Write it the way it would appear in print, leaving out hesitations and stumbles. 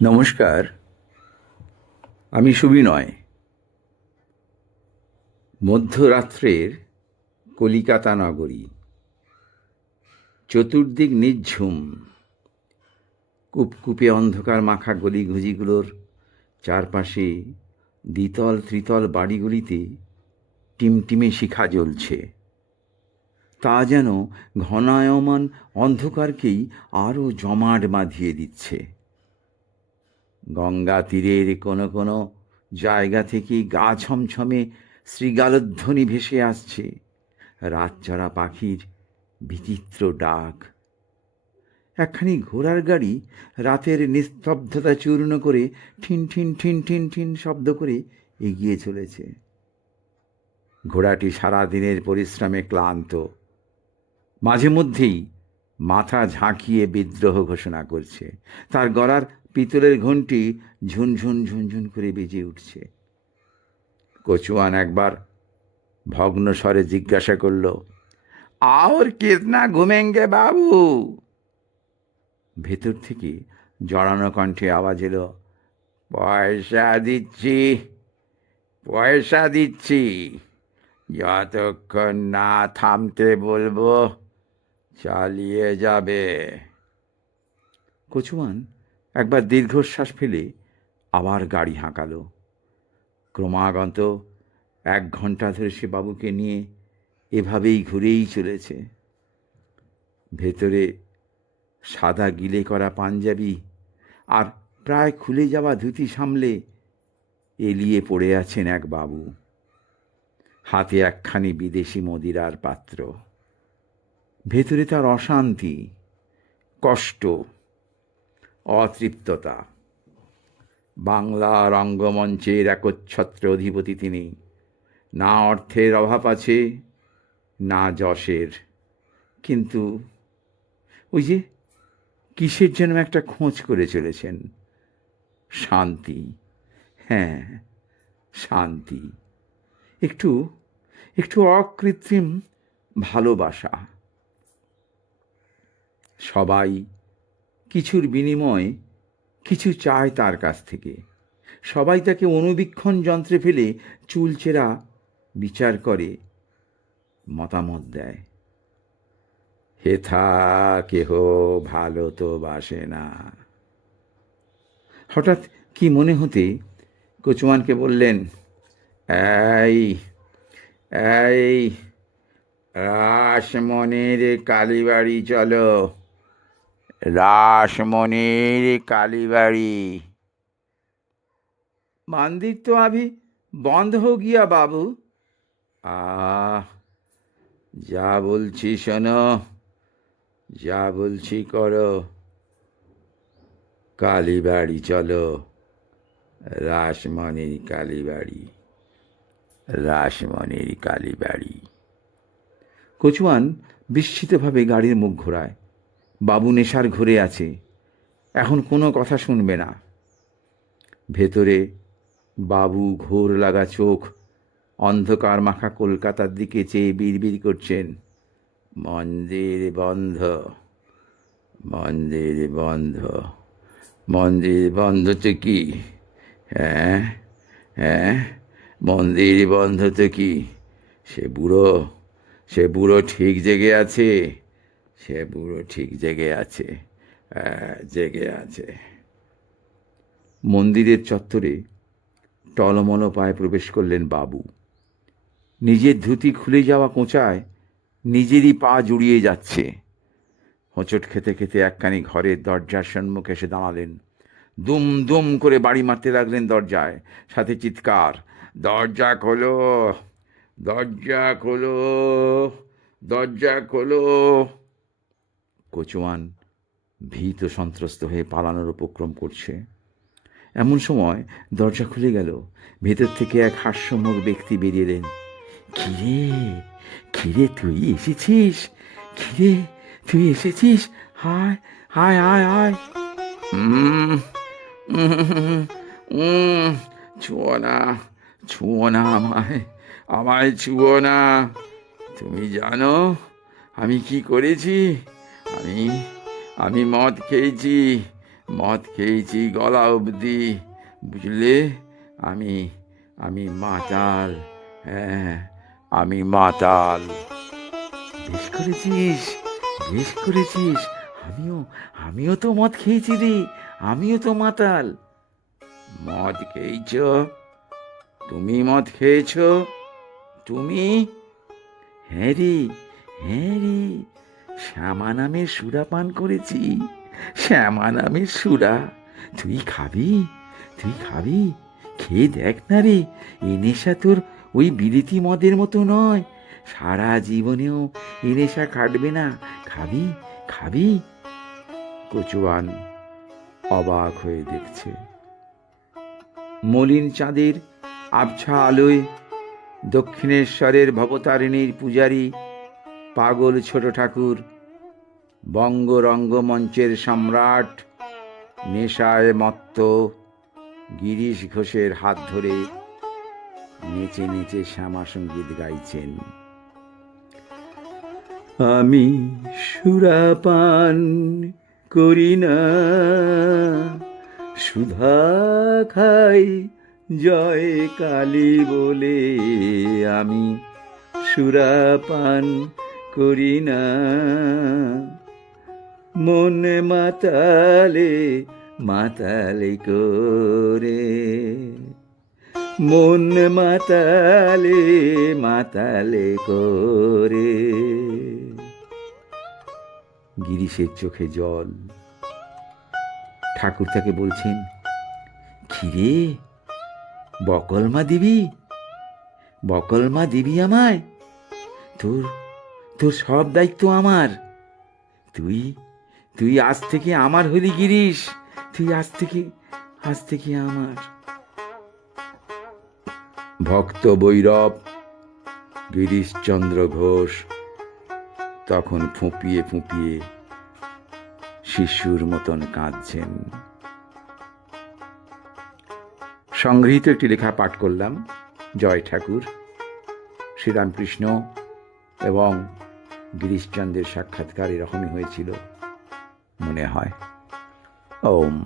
নমস্কার, আমি সুবিনয়। মধ্যরাত্রের কলিকাতা নগরী, চতুর্দিক নিঝুম। কুপকুপে অন্ধকার মাখা গলিঘুজিগুলোর চারপাশে দ্বিতল ত্রিতল বাড়িগুলিতে টিমটিমে শিখা জ্বলছে। তা যেন ঘনায়মান অন্ধকারকেই আরও জমাট বাঁধিয়ে দিচ্ছে। গঙ্গা তীরের কোনো কোনো জায়গা থেকে গা ছমছমে শৃগালধ্বনি ভেসে আসছে, রাতচরা পাখির বিচিত্র ডাক। একখানি ঘোড়ার গাড়ি রাতের নিস্তব্ধতা চূর্ণ করে ঠিন ঠিন ঠিন ঠিন ঠিন শব্দ করে এগিয়ে চলেছে। ঘোড়াটি সারাদিনের পরিশ্রমে ক্লান্ত, মাঝে মধ্যেই মাথা ঝাঁকিয়ে বিদ্রোহ ঘোষণা করছে। তার গলার পিতলের ঘণ্টি ঝুনঝুন ঝুনঝুন করে বেজে উঠছে। কচুয়ান একবার ভগ্ন স্বরে জিজ্ঞাসা করল, আর কিতনা ঘুমেঙ্গে বাবু? ভেতর থেকে জড়ানো কণ্ঠে আওয়াজ এলো, পয়সা দিচ্ছি, পয়সা দিচ্ছি, যতক্ষণ না থামতে বলবো চালিয়ে যাবে। কচুয়ান একবার দীর্ঘশ্বাস ফেলে আবার গাড়ি হাঁকালো। ক্রমাগত 1 ঘণ্টা ধরে সে বাবুকে নিয়ে এভাবেই ঘুরেই চলেছে। ভেতরে সাদা গিলে করা পাঞ্জাবি আর প্রায় খুলে যাওয়া ধুতি সামলে এলিয়ে পড়ে আছেন এক বাবু, হাতে একখানি বিদেশি মদিরার পাত্র। ভেতরে তার অশান্তি, কষ্ট, অতৃপ্ততা। বাংলা রঙ্গমঞ্চের একচ্ছত্র অধিপতি তিনি। না অর্থের অভাব আছে, না যশের, কিন্তু ওই যে কিসের যেন একটা খোঁজ করে চলেছেন। শান্তি, হ্যাঁ শান্তি, একটু একটু অকৃত্রিম ভালোবাসা। সবাই কিছুর বিনিময়ে কিছু চায় তার কাছ থেকে। সবাই তাকে অনুবীক্ষণ যন্ত্রে ফেলে চুলচেরা বিচার করে, মতামত দেয়। হেথা কেহ ভালো তো বাসে না। হঠাৎ কি মনে হতে কচুয়ানকে বললেন, এই এই রাসমণির কালীবাড়ি চলো, राशमणिर कालीबाड़ी। मंदिर तो अभी बंद हो गया बाबू। যা বলছি শোনো, যা বলছি করো। কালীবাড়ি চলো, রাসমণির কালীবাড়ি, রাসমণির কালীবাড়ি। কচুয়ান বিস্মিতভাবে গাড়ির মুখ ঘোরায়। বাবু নেশার ঘুরে আছে, এখন কোনো কথা শুনবে না। ভেতরে বাবু ঘোর লাগা চোখ অন্ধকার মাখা কলকাতার দিকে চেয়ে বিড়বিড় করছেন, মন্দির বন্ধ, মন্দির বন্ধ। মন্দির বন্ধ তো কি? হ্যাঁ হ্যাঁ, মন্দির বন্ধ তো কি? সে বুড়ো ঠিক জেগে আছে, সে বুড়ো ঠিক জেগে আছে, জেগে আছে। মন্দিরের চত্বরে টলমল পায়ে প্রবেশ করলেন বাবু। নিজের ধুতি খুলে যাওয়া কোঁচায় নিজেরই পা জুড়িয়ে যাচ্ছে। হোঁচট খেতে খেতে একখানি ঘরের দরজার সম্মুখে এসে দাঁড়ালেন। দুম দুম করে বাড়ি মারতে লাগলেন দরজায়, সাথে চিৎকার, দরজা খোলো, দরজা খোলো, দরজা খোলো। কচুয়ান ভীত সন্ত্রস্ত হয়ে পালানোর উপক্রম করছে। এমন সময় দরজা খুলে গেল। ভেতর থেকে এক হাস্যমুখ ব্যক্তি বেরিয়ে এলেন। কিরে, কিরে তুই এসেছিস? কিরে তুই এসেছিস? হায় হায় হায় হায়। ছুঁয়ো না, ছুঁয়ো না আমায়, আমায় ছুঁয়ো না। তুমি জানো আমি কি করেছি? আমি মদ খেয়েছি, মদ খেয়েছি গলা অবধি, বুঝলে? আমি আমি মাতাল, হ্যাঁ আমি মাতাল। বেশ করেছিস, বেশ করেছিস। আমিও আমিও তো মদ খেয়েছি রে, আমিও তো মাতাল। মদ খেয়েছ? তুমি মদ খেয়েছ? তুমি? হ্যাঁ রে, হ্যাঁ রে, শ্যামা নামের সুরা পান করেছি, শ্যামা নামের সুরা। তুই খাবি? তুই খাবি? খেয়ে দেখ না রে, এ নেশা তোর ওই বিলিতি মদের মতো নয়, সারা জীবনেও এ নেশা কাটবে না। খাবি? খাবি? কচুয়ান অবাক হয়ে দেখছে। মলিন চাঁদের আবছা আলোয় দক্ষিণেশ্বরের ভবতারিণীর পূজারী পাগল ছোট ঠাকুর, বঙ্গ রঙ্গমঞ্চের সম্রাট, নেশায় মত্ত গিরিশ ঘোষের হাত ধরে নেচে নেচে শ্যামা সঙ্গীত গাইছেন। আমি সুরাপান করি না, সুধা খাই জয় কালী বলে, আমি সুরাপান করি না। মন মাতালে মাতালে করে, মন মাতালে মাতালে করে। গিরিশের চোখে জল। ঠাকুর তাকে বলছেন, খিরে বকলমা দিবি? বকলমা দিবি আমায়? তোর তোর সব দায়িত্ব আমার। তুই তুই আজ থেকে আমার হলি গিরিশ, তুই আজ থেকে আমার। ভক্ত বৈরব গিরিশচন্দ্র ঘোষ তখন ফুঁপিয়ে ফুঁপিয়ে শিশুর মতন কাঁদছেন। সংগৃহীত একটি লেখা পাঠ করলাম। জয় ঠাকুর, শ্রীরামকৃষ্ণ এবং গিরিশচন্দ্রের সাক্ষাৎকার এরকমই হয়েছিল মনে হয়। ওম।